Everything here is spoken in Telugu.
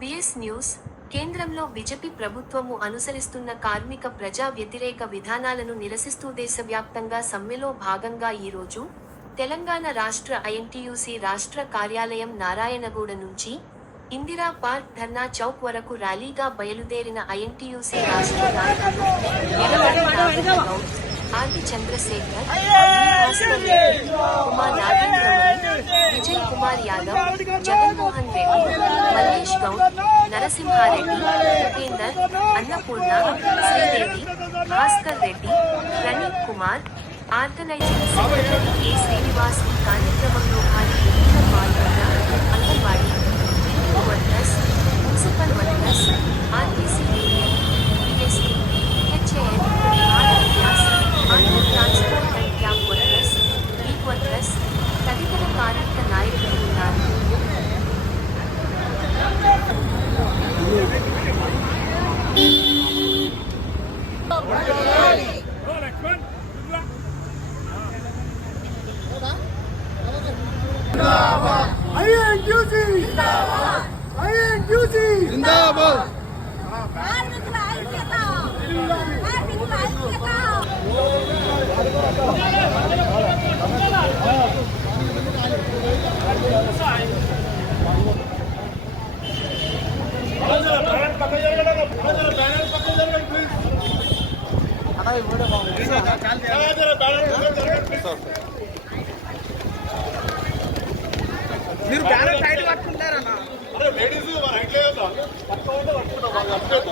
బిఎస్ న్యూస్ కేంద్రంలో బీజేపీ ప్రభుత్వము అనుసరిస్తున్న కార్మిక ప్రజా వ్యతిరేక విధానాలను నిరసిస్తూ దేశవ్యాప్తంగా సమ్మెలో భాగంగా ఈరోజు తెలంగాణ రాష్ట్ర ఐఎన్టీయూసీ రాష్ట్ర కార్యాలయం నారాయణగూడ నుంచి ఇందిరా పార్క్ ధర్నా చౌక్ వరకు ర్యాలీగా బయలుదేరిన ఐఎన్టీయూసీ రాష్ట్ర నాయకులు Erravalli Nagendra Goud, RD Chandrasekhar, Bhaskar Reddy, Kumar Nagendramani, Vijay Kumar Yadav, Jaganmohan Reddy, Mallesh Goud, Narasimhareddy, Upender, Annapurna, Sridevi, Bhaskar Reddy, Praneeth Kumar, organising secretary K Srinivas ఈ కార్యక్రమంలో భారీ ఎత్తున పాల్గొన్న anganwadi, Indian workers, municipal workers, RTC union, BST, HAN, Bharat gas, Andhra transport and cab workers, వీక్ వర్కర్స్ తదితర కార్మిక నాయకులు ఉన్నారు. ఐఎన్టీయూసీ జిందాబాద్, ఐఎన్టీయూసీ జిందాబాద్, కార్మికుల ఐక్యత, కార్మికుల ఐక్యత. మీరు బ్యానర్ టైట్ పట్టుకుంటారన్నా? లేడీస్ మన ఇంట్లో పట్టుకుంటే పట్టుకుంటాం.